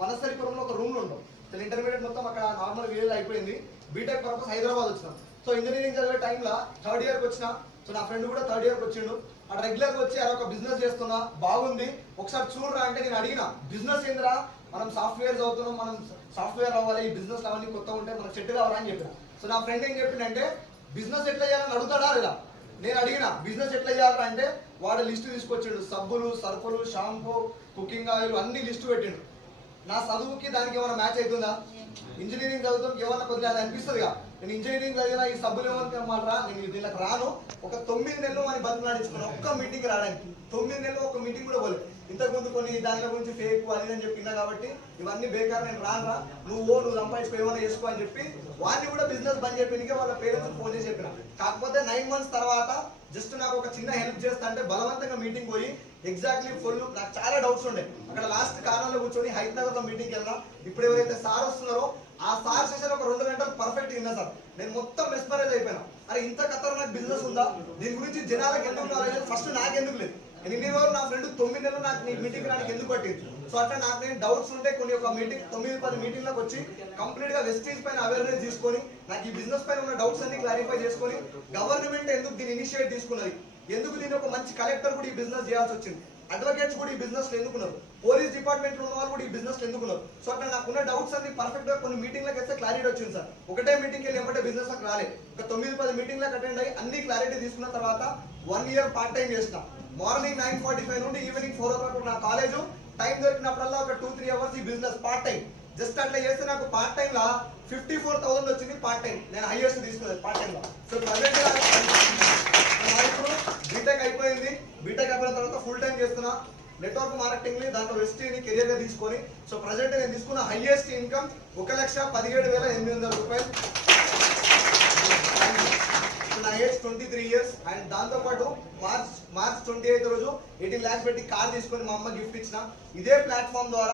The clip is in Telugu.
వనస్థలిపురంలో ఒక రూమ్లో ఉంటాం. సో ఇంటర్మీడియట్ మొత్తం అక్కడ నార్మల్ విలేజ్ అయిపోయింది. బీటెక్ పర్పస్ హైదరాబాద్ వచ్చినాం. సో ఇంజనీరింగ్ చదివే టైంలో థర్డ్ ఇయర్కి వచ్చిన. సో నా ఫ్రెండ్ కూడా థర్డ్ ఇయర్కి వచ్చిండు. అక్కడ రెగ్యులర్గా వచ్చి అలా ఒక బిజినెస్ చేస్తున్నా, బాగుంది, ఒకసారి చూడరా అంటే నేను అడిగిన, బిజినెస్ ఏందిరా, మనం సాఫ్ట్వేర్ చదువుతున్నాం, మనం సాఫ్ట్వేర్ అవ్వాలి, ఈ బిజినెస్ అవన్నీ కొత్త ఉంటే మనకు సెట్ కావాలా అని చెప్పిన. సో నా ఫ్రెండ్ ఏం చెప్పిందంటే, బిజినెస్ ఎట్లా చేయాలని అడుగుతాడా లేదా. నేను అడిగిన బిజినెస్ ఎట్లా చేయాలంటే అంటే వాడు లిస్టు తీసుకొచ్చిండు. సబ్బులు, సర్పులు, షాంపూ, కుకింగ్ ఆయిల్ అన్ని లిస్టు పెట్టిండు. నా చదువుకి దానికి ఏమైనా మ్యాచ్ అవుతుందా? ఇంజనీరింగ్ చదువుతాం ఏమన్నా కొద్దిగా అది అనిపిస్తుందిగా. నేను ఇంజనీరింగ్ చదివినా ఈ సబ్బులు ఏమనుకోమాలరా, నేను దీనికి రాను. ఒక 9 నెలలు అని బతిమలాడించుకున్నాను ఒక్క మీటింగ్ రావడానికి. 9 నెలలు ఒక మీటింగ్ కూడా పోలేదు. ఇంతకుముందు కొన్ని దానిల గురించి ఫేక్ అది అని చెప్పినా కాబట్టి ఇవన్నీ బేకార్, నేను రానురా, నువ్వు సంపాదించుకో, ఏమైనా చేసుకో అని చెప్పి వాడిని కూడా బిజినెస్ బంద్ చెప్పినకే వాళ్ళ పేరెంట్స్ ఫోన్ చేసి చెప్పిన. కాకపోతే 9 months తర్వాత జస్ట్ నాకు ఒక చిన్న హెల్ప్ చేస్తా అంటే బలవంతంగా మీటింగ్ పోయి ఎగ్జాక్ట్లీ ఫుల్ నాకు చాలా డౌట్స్ ఉండే. అక్కడ లాస్ట్ కారణంలో కూర్చొని హైట్ నగర్ లో మీటింగ్కి వెళ్దా. ఇప్పుడు ఎవరైతే సార్ వస్తున్నారో ఆ సార్ సెషన్ ఒక 2 గంటలు పర్ఫెక్ట్ విన్నా సార్. నేను మొత్తం మెస్మరైజ్ అయిపోయినా. అరే ఇంత ఖతర్నాక్ బిజినెస్ ఉందా, దీని గురించి జనాలకు ఎందుకు కాలేదు, ఫస్ట్ నాకెందుకు లేదు. నేను ఇన్ని రోజులు నా ఫ్రెండ్ 9 నెలలు నాకు నీ మీటింగ్ రానికి ఎందుకు పట్టింది. సో అట్లా నాకు నేను డౌట్స్ ఉంటే కొన్ని ఒక మీటింగ్ 9-10 మీటింగ్లకు వచ్చి కంప్లీట్ గా వెస్టేజ్ పైన అవేర్నెస్ తీసుకొని నాకు ఈ బిజినెస్ పైన ఉన్న డౌట్స్ అన్ని క్లారిఫై చేసుకొని గవర్నమెంట్ ఎందుకు దీన్ని ఇనిషియేట్ తీసుకున్నది, ఎందుకు దీన్ని ఒక మంచి కలెక్టర్ కూడా ఈ బిజినెస్ చేయాల్సి వచ్చింది, అడ్వకేట్స్ కూడా ఈ బిజినెస్ ఎందుకున్నారు, పోలీస్ డిపార్ట్మెంట్ ఉన్న వాళ్ళు కూడా ఈ బిజినెస్ ఎందుకున్నారు. సో అట్లా నాకున్న డౌట్స్ అన్ని పర్ఫెక్ట్ గా కొన్ని మీటింగ్లకు అయితే క్లారిటీ వచ్చింది సార్. ఒకటే మీటింగ్ వెళ్ళి ఏమంటే బిజినెస్ నాకు రాలేదు. ఒక 9-10 మీటింగ్లకు అటెండ్ అయ్యి అన్ని క్లారిటీ తీసుకున్న తర్వాత 1 year పార్ట్ టైం చేసిన. మార్నింగ్ 9:45 నుండి ఈవినింగ్ 4 o'clock నా కాలేజ్. టైం దొరికినప్పుడల్లా ఒక 2-3 hours ఈ బిజినెస్ పార్ట్ టైం. జస్ట్ అట్లా చేస్తే నాకు పార్ట్ టైం లా 54,000 వచ్చింది పార్ట్ టైం. నేను హైయెస్ట్ తీసుకున్నది పార్ట్ టైం లో. సో ప్రెసెంట్ ఇప్పుడు బీటెక్ అయిపోయింది. బీటెక్ అయిపోయిన తర్వాత ఫుల్ టైం చేస్తున్నా నెట్వర్క్ మార్కెటింగ్ ని, దాంట్లో వెస్టీని కెరియర్ గా తీసుకొని. సో ప్రెసెంట్ నేను తీసుకున్న హైయెస్ట్ ఇన్కమ్ 1,17,800 రూపాయలు. నా ఏజ్ 23 years. అండ్ దాంతో పాటు మార్చ్ 28 రోజు 18 lakhs పెట్టి కార్ తీసుకొని మా అమ్మ గిఫ్ట్ ఇచ్చిన. ఇదే ప్లాట్ఫామ్ ద్వారా